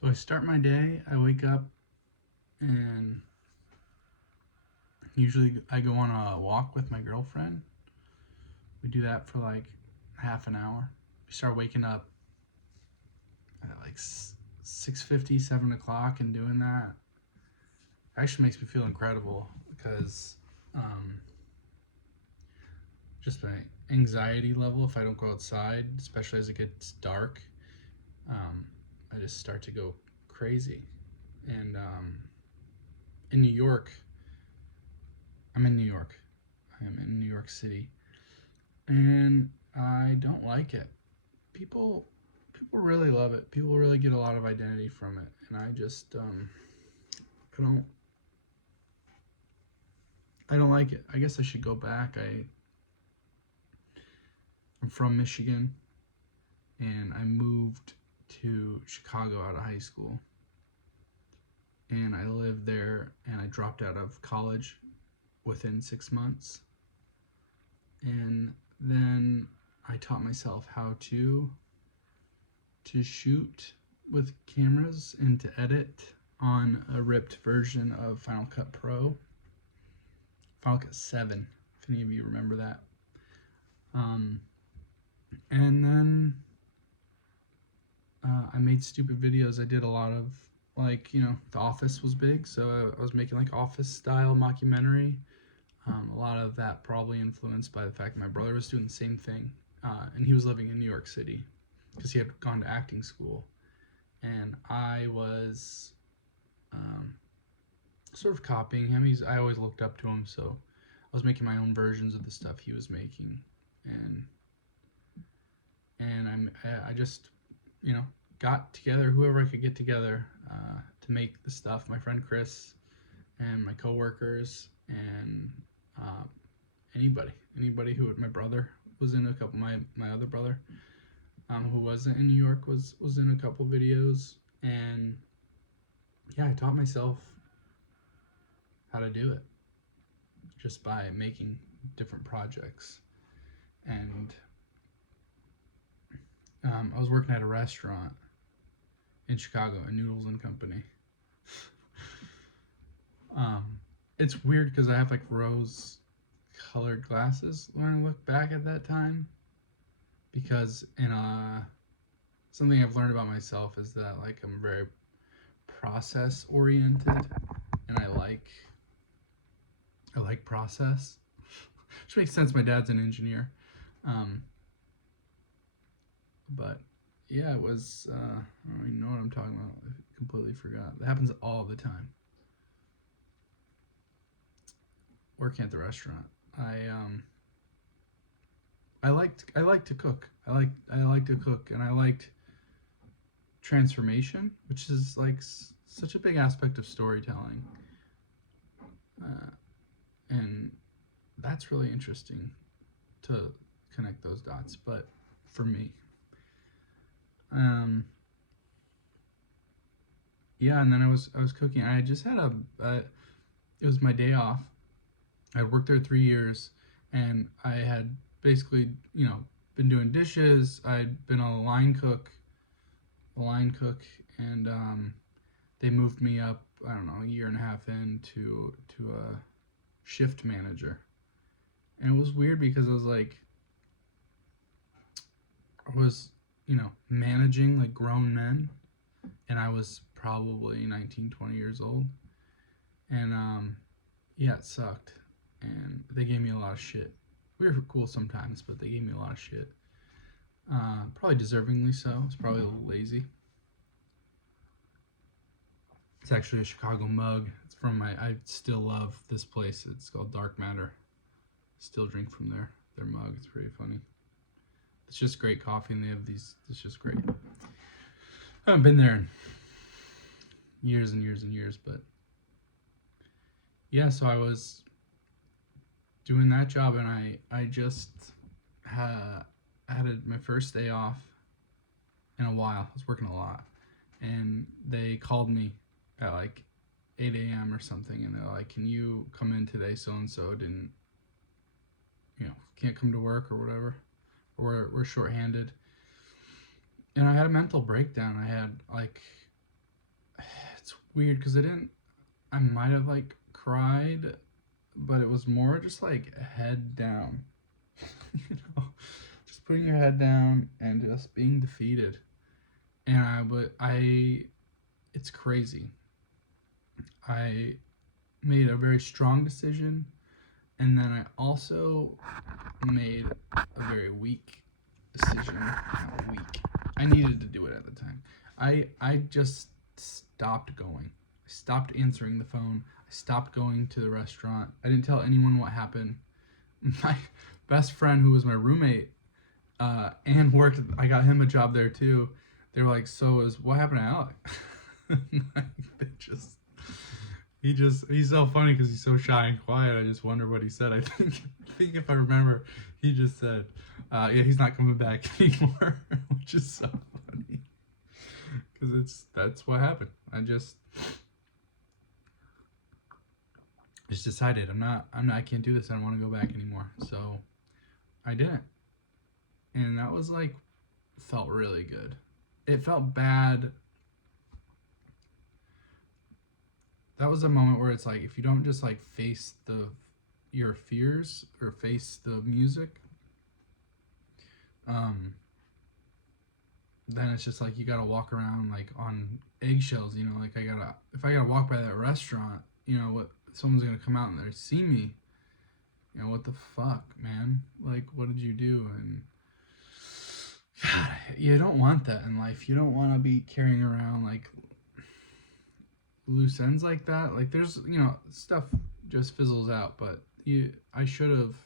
So I start my day, I wake up, and usually I go on a walk with my girlfriend. We do that for like half an hour. We start waking up at like 6:50, 7 o'clock, and doing that actually makes me feel incredible because um, just my anxiety level, if I don't go outside, especially as it gets dark, um, I just start to go crazy. And in New York, I'm in New York. I am in New York City, and I don't like it. People really love it. People really get a lot of identity from it, and I don't like it. I guess I should go back. I'm from Michigan, and I moved to Chicago out of high school, and I lived there, and I dropped out of college within 6 months, and then I taught myself how to shoot with cameras and to edit on a ripped version of Final Cut Pro, Final Cut 7, if any of you remember that. Um, and then I made stupid videos. I did a lot of, like, The Office was big, so I was making like Office style mockumentary. A lot of that probably influenced by the fact that my brother was doing the same thing, and he was living in New York City because he had gone to acting school, and I was sort of copying him. I always looked up to him, so I was making my own versions of the stuff he was making, and I just got together whoever I could get together to make the stuff. My friend Chris and my coworkers and uh, anybody who my brother was in a couple. My other brother who wasn't in New York was in a couple videos, and yeah, I taught myself how to do it just by making different projects. And I was working at a restaurant in Chicago, a Noodles and Company. um, it's weird because I have like rose colored glasses when I look back at that time, because in something I've learned about myself is that like I'm very process oriented, and I like process, which makes sense. My dad's an engineer, um, but yeah, it was. I don't even know what I'm talking about. I completely forgot. It happens all the time. Working at the restaurant, I like to cook. I like to cook, and I liked transformation, which is like such a big aspect of storytelling, uh, and that's really interesting to connect those dots. But for me, um, yeah, and then I was cooking. I just had it was my day off. I worked there 3 years, and I had basically been doing dishes. I'd been a line cook, and they moved me up. I don't know, a year and a half in to a shift manager, and it was weird because I was like, I was managing like grown men, and I was probably 19, 20 years old, and yeah, it sucked, and they gave me a lot of shit. We were cool sometimes, but they gave me a lot of shit. Probably deservingly so. I was probably a little lazy. It's actually a Chicago mug. It's from I still love this place. It's called Dark Matter. Still drink from their mug. It's pretty funny. It's just great coffee, and they have these. It's just great. I haven't been there in years and years and years, but yeah. So I was doing that job, and I just had my first day off in a while. I was working a lot, and they called me at like 8 a.m. or something, and they're like, "Can you come in today? So and so didn't, can't come to work or whatever, or we're shorthanded." And I had a mental breakdown. I had like weird because I didn't. I might have like cried, but it was more just like head down, you know, just putting your head down and just being defeated. And it's crazy. I made a very strong decision, and then I also made a very weak decision. Not weak. I needed to do it at the time. I just stopped going. I stopped answering the phone. I stopped going to the restaurant. I didn't tell anyone what happened. My best friend, who was my roommate, and worked. I got him a job there too. They were like, "So is what happened to Alec?" They just he's so funny because he's so shy and quiet. I just wonder what he said. I think if I remember, he just said, "Yeah, he's not coming back anymore," which is so funny because that's what happened. I just decided I can't do this. I don't want to go back anymore. So I didn't, and that was like felt really good. It felt bad. That was a moment where it's like if you don't just like face the your fears or face the music, um, then it's just like you gotta walk around like on eggshells, you know. Like if I gotta walk by that restaurant, you know what? Someone's gonna come out and they see me. You know what the fuck, man? Like, what did you do? And God, you don't want that in life. You don't want to be carrying around like loose ends like that. Like, there's stuff just fizzles out, but I should have.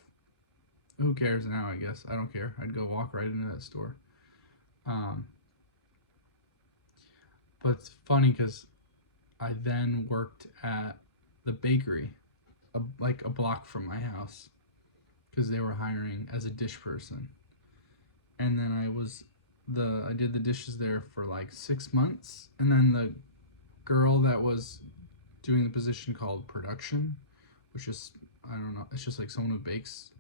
Who cares now? I guess I don't care. I'd go walk right into that store. Um, but it's funny because I then worked at the bakery, like a block from my house, because they were hiring as a dish person. And then I did the dishes there for like 6 months, and then the girl that was doing the position called production, which is I don't know, it's just like someone who bakes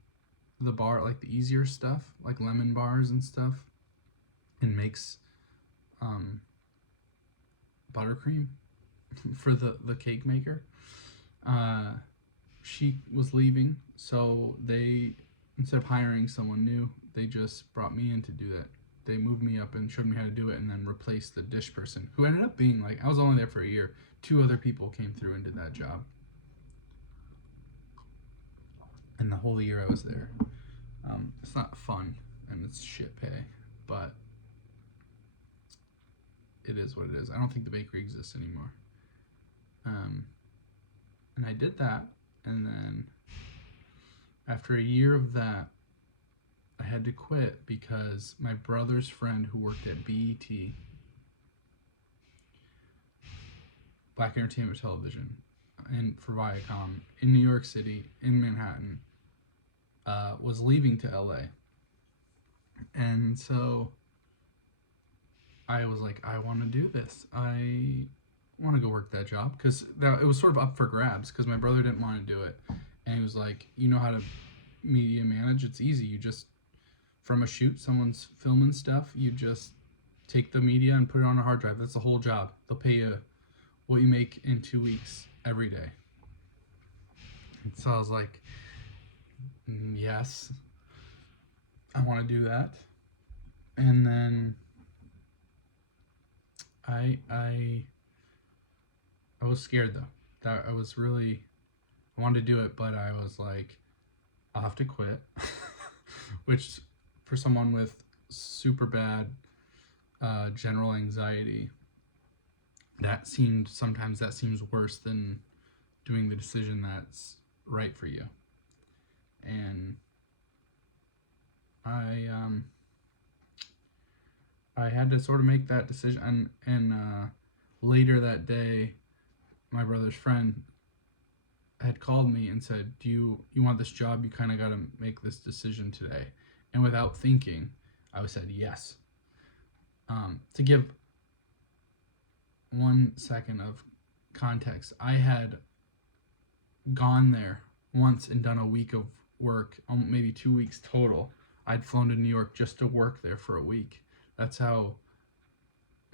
the bar, like the easier stuff, like lemon bars and stuff, and makes um, buttercream for the cake maker. Uh, she was leaving, so they instead of hiring someone new, they just brought me in to do that. They moved me up and showed me how to do it, and then replaced the dish person, who ended up being like I was only there for a year. Two other people came through and did that job, and the whole year I was there. It's not fun and it's shit pay, but it is what it is. I don't think the bakery exists anymore. Um, and I did that, and then after a year of that, I had to quit because my brother's friend who worked at BET, Black Entertainment Television, and for Viacom in New York City, in Manhattan, was leaving to LA. And so I was like, I want to do this. I want to go work that job because it was sort of up for grabs because my brother didn't want to do it. And he was like, you know how to media manage? It's easy. You just, from a shoot, someone's filming stuff, you just take the media and put it on a hard drive. That's the whole job. They'll pay you what you make in 2 weeks every day. And so I was like, yes, I want to do that. And then I was scared though. That I wanted to do it, but I was like, I'll have to quit. Which, for someone with super bad general anxiety, sometimes that seems worse than doing the decision that's right for you. And I had to sort of make that decision, and later that day, my brother's friend had called me and said, "Do you want this job? You kind of got to make this decision today." And without thinking, I said yes. To give 1 second of context, I had gone there once and done a week of work, maybe 2 weeks total. I'd flown to New York just to work there for a week. That's how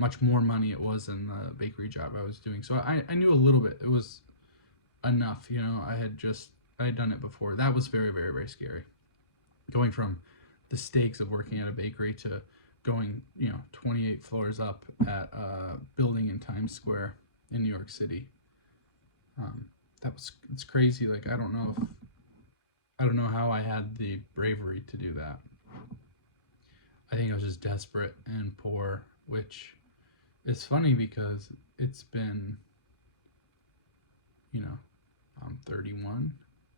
much more money it was than the bakery job I was doing. So I knew a little bit. It was enough, you know. I had done it before. That was very, very, very scary. Going from the stakes of working at a bakery to going, 28 floors up at a building in Times Square in New York City. Um, it's crazy. Like I don't know how I had the bravery to do that. I think I was just desperate and poor, which is funny because it's been, you know, I'm 31.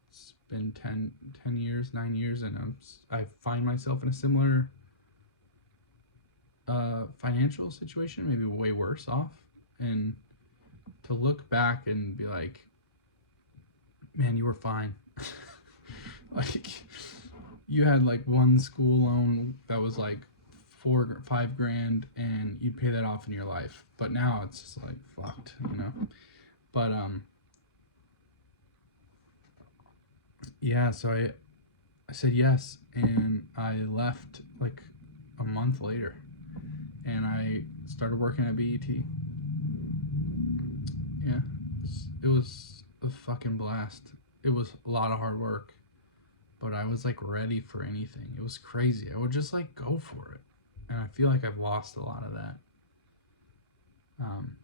It's been 10 years, 9 years, and I find myself in a similar financial situation, maybe way worse off. And to look back and be like, man, you were fine. Like, you had like one school loan that was like 5 grand, and you'd pay that off in your life. But now it's just like fucked, you know. But yeah. So I said yes, and I left like a month later, and I started working at BET. Yeah, it was a fucking blast. It was a lot of hard work, but I was like ready for anything. It was crazy. I would just like go for it, and I feel like I've lost a lot of that. Um,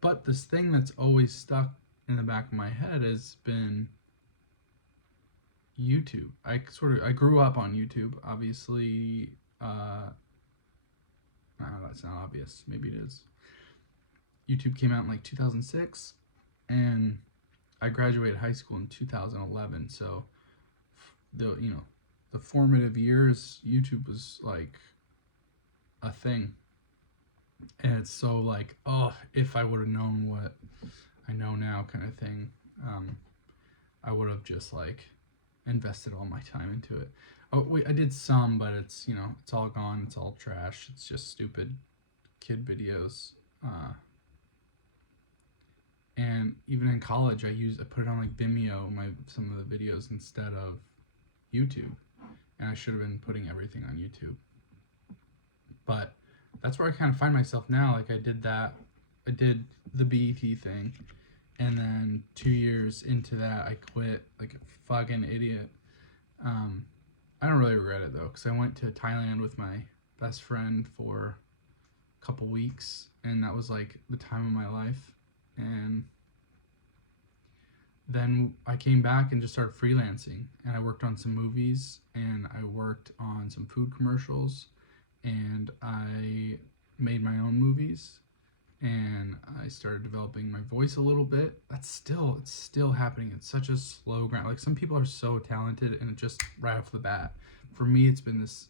but this thing that's always stuck in the back of my head has been YouTube. I grew up on YouTube. Obviously, no, that's not obvious. Maybe it is. YouTube came out in like 2006, and I graduated high school in 2011. So the formative years, YouTube was like a thing, and it's so like, oh, if I would have known what I know now, kind of thing. I would have just like invested all my time into it. Oh wait, I did some, but it's all gone. It's all trash. It's just stupid kid videos. And even in college, I put it on like Vimeo, some of the videos instead of YouTube, and I should have been putting everything on YouTube. But that's where I kind of find myself now. Like I did the BET thing, and then 2 years into that, I quit like a fucking idiot. Um, I don't really regret it though, because I went to Thailand with my best friend for a couple weeks, and that was like the time of my life. And then I came back and just started freelancing, and I worked on some movies, and I worked on some food commercials, and I made my own movies, and I started developing my voice a little bit. It's still happening. It's such a slow grind. Like, some people are so talented and it just right off the bat. For me, it's been this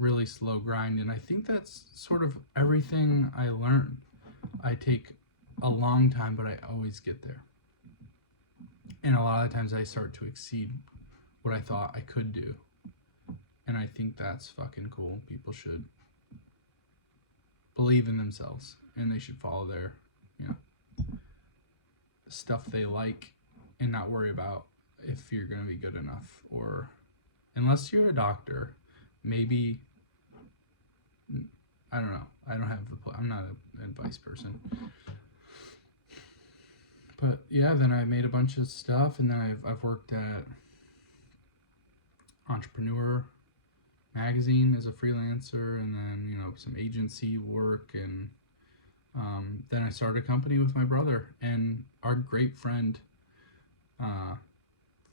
really slow grind, and I think that's sort of everything I learn. I take a long time, but I always get there. And a lot of times I start to exceed what I thought I could do. And I think that's fucking cool. People should believe in themselves, and they should follow their, you know, stuff they like, and not worry about if you're going to be good enough. Or unless you're a doctor, maybe, I don't know. I'm not an advice person. But yeah, then I made a bunch of stuff, and then I've worked at Entrepreneur magazine as a freelancer, and then some agency work, and then I started a company with my brother and our great friend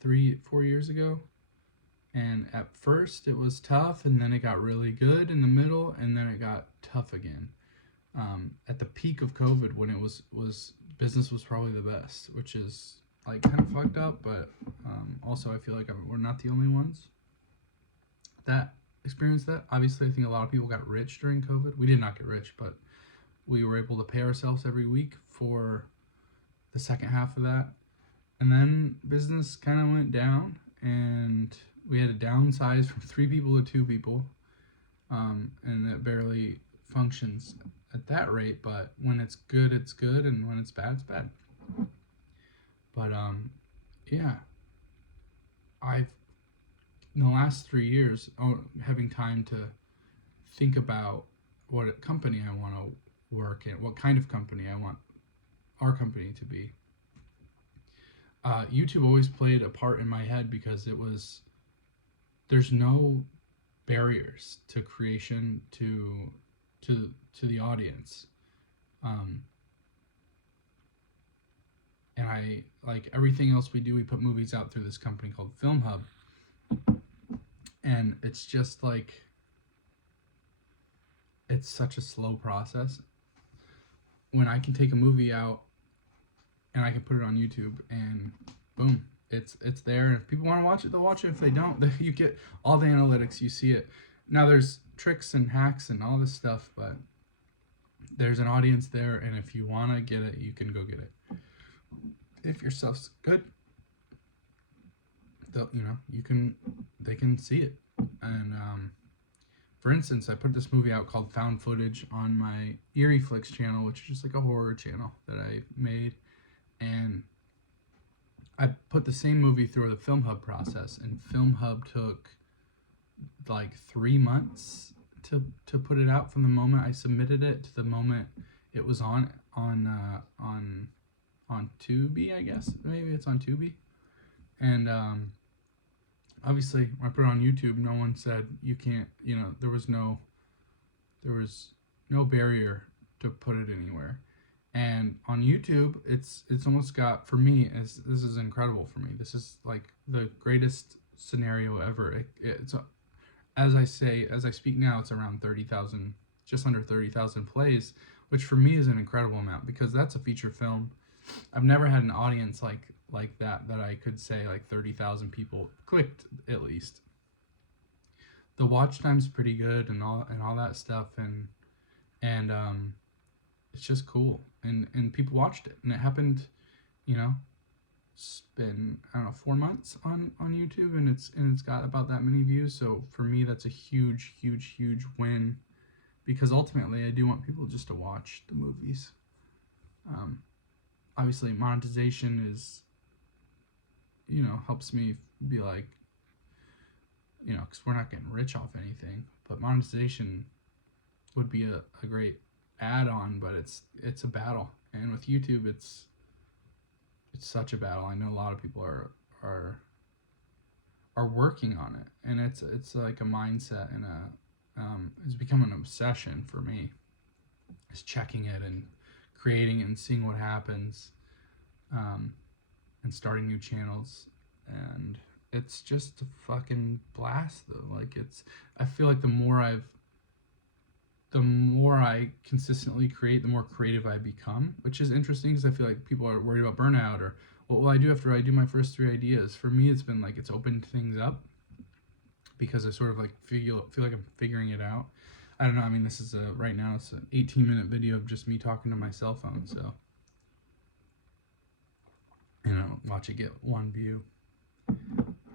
3-4 years ago. And at first it was tough, and then it got really good in the middle, and then it got tough again. At the peak of COVID, when it was business was probably the best, which is like kind of fucked up, but also I feel like we're not the only ones that experienced that. Obviously, I think a lot of people got rich during COVID. We did not get rich, but we were able to pay ourselves every week for the second half of that. And then business kind of went down, and we had to downsize from 3 people to 2 people, and that barely functions at that rate. But when it's good, it's good, and when it's bad, it's bad. But yeah, I've in the last 3 years, having time to think about what company I want to work in, what kind of company I want our company to be. YouTube always played a part in my head because it was there's no barriers to creation to to the audience. Um, and I like everything else we do. We put movies out through this company called Film Hub, and it's just like it's such a slow process. When I can take a movie out and I can put it on YouTube, and boom, it's there. And if people want to watch it, they'll watch it. If they don't, you get all the analytics. You see it. Now there's tricks and hacks and all this stuff, but there's an audience there, and if you want to get it, you can go get it. If your stuff's good, they'll they can see it. And for instance, I put this movie out called Found Footage on my Eerie Flicks channel, which is just like a horror channel that I made, and I put the same movie through the Film Hub process, and Film Hub took like 3 months to put it out from the moment I submitted it to the moment it was on Tubi, I guess. Maybe it's on Tubi. And obviously, when I put it on YouTube, no one said you can't. There was no barrier to put it anywhere. And on YouTube, it's almost got, for me, this is incredible for me. This is like the greatest scenario ever. It's as I speak now, it's around 30,000, just under 30,000 plays, which for me is an incredible amount because that's a feature film. I've never had an audience like that I could say like 30,000 people clicked at least. The watch time's pretty good and all that stuff, and it's just cool, and people watched it, and it happened, it's been, I don't know, 4 months on YouTube, and it's got about that many views. So for me, that's a huge win, because ultimately I do want people just to watch the movies. Obviously monetization is, helps me be like, because we're not getting rich off anything, but monetization would be a great add-on, but it's a battle. And with YouTube, it's such a battle. I know a lot of people are working on it, and it's like a mindset, and it's become an obsession for me. It's checking it and creating it and seeing what happens, and starting new channels, and it's just a fucking blast though. Like I feel like the more I consistently create, the more creative I become, which is interesting because I feel like people are worried about burnout or what will I do after I do my first 3 ideas. For me, it's been like it's opened things up because I sort of like feel like I'm figuring it out. I don't know. I mean, this is right now it's an 18-minute video of just me talking to my cell phone, so watch it get 1 view.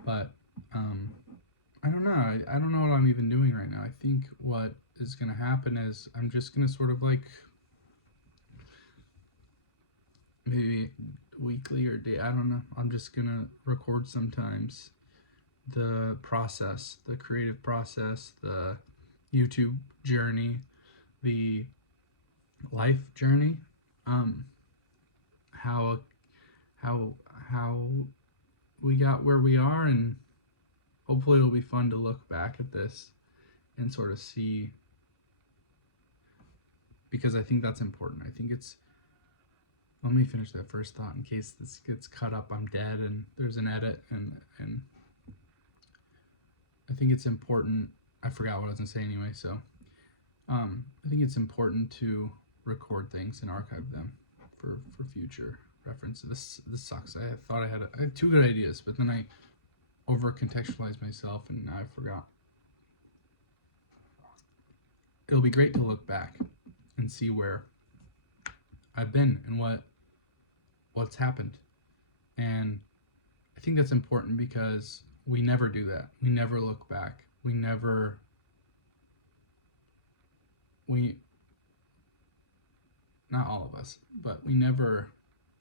But I don't know. I don't know what I'm even doing right now. I think what is going to happen is I'm just going to sort of like maybe weekly or day, I don't know. I'm just going to record sometimes the process, the creative process, the YouTube journey, the life journey, how we got where we are, and hopefully it'll be fun to look back at this and sort of see, because I think that's important. I think let me finish that first thought in case this gets cut up, I'm dead and there's an edit, and I think it's important. I forgot what I was gonna say anyway, so I think it's important to record things and archive them for future reference. This sucks. I thought I had 2 good ideas, but then I over contextualized myself and I forgot. It'll be great to look back and see where I've been and what's happened. And I think that's important because we never do that. We never look back. Not all of us, but we never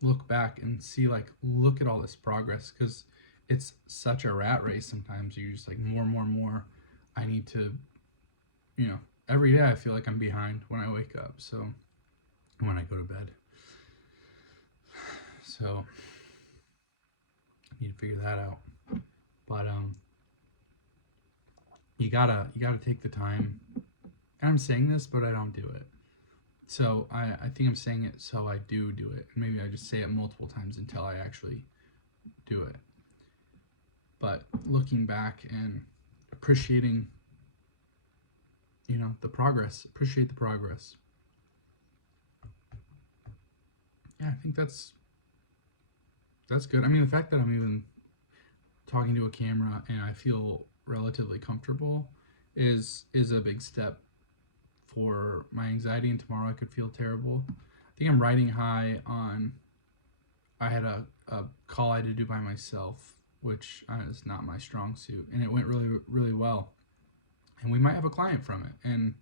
look back and see, like, look at all this progress, because it's such a rat race sometimes. You're just like, more. I need to, every day I feel like I'm behind when I wake up. So when I go to bed. So I need to figure that out. But you gotta take the time. And I'm saying this, but I don't do it. So I think I'm saying it so I do it. And maybe I just say it multiple times until I actually do it. But looking back and appreciating, the progress, appreciate the progress. Yeah, I think that's good. I mean, the fact that I'm even talking to a camera and I feel relatively comfortable is a big step for my anxiety. And tomorrow I could feel terrible. I think I'm riding high on. I had a call I had to do by myself, which is not my strong suit, and it went really really well. And we might have a client from it, and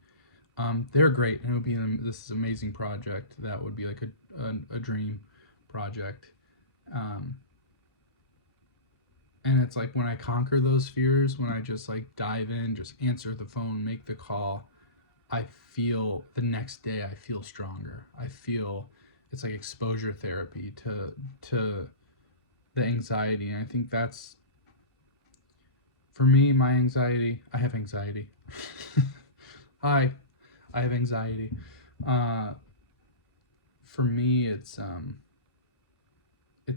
they're great. And it would be this amazing project that would be like a dream project. Um, and it's like when I conquer those fears, when I just like dive in, just answer the phone, make the call, I feel the next day I feel stronger. I feel it's like exposure therapy to the anxiety. And I think that's for me, my anxiety. I have anxiety. Hi, I have anxiety. Uh, for me, it's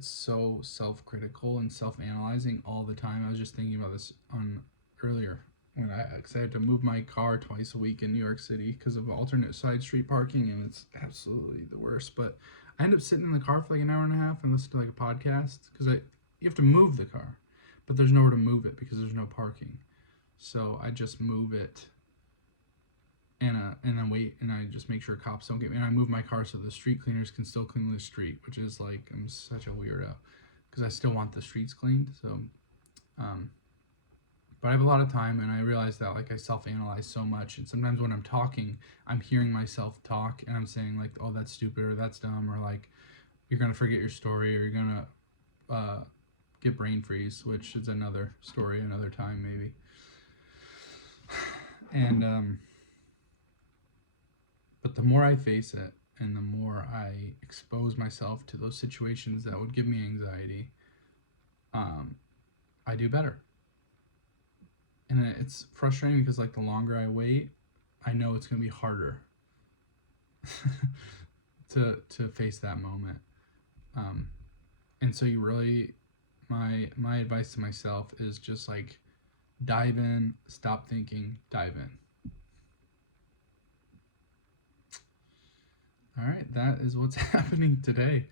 so self-critical and self-analyzing all the time. I was just thinking about this on earlier when cause I had to move my car twice a week in New York City because of alternate side street parking, and it's absolutely the worst. But I end up sitting in the car for like an hour and a half and listen to like a podcast because you have to move the car, but there's nowhere to move it because there's no parking. So I just move it and then wait, and I just make sure cops don't get me. And I move my car so the street cleaners can still clean the street, which is like I'm such a weirdo because I still want the streets cleaned. So, um, but I have a lot of time, and I realize that like I self-analyze so much, and sometimes when I'm talking, I'm hearing myself talk, and I'm saying like, "Oh, that's stupid," or "That's dumb," or like, "You're gonna forget your story," or "You're gonna uh, get brain freeze," which is another story, another time maybe. And but the more I face it and the more I expose myself to those situations that would give me anxiety, um, I do better. And it's frustrating because like the longer I wait, I know it's gonna be harder to face that moment. Um, and so you really, my advice to myself is just like dive in, stop thinking, dive in. All right, that is what's happening today.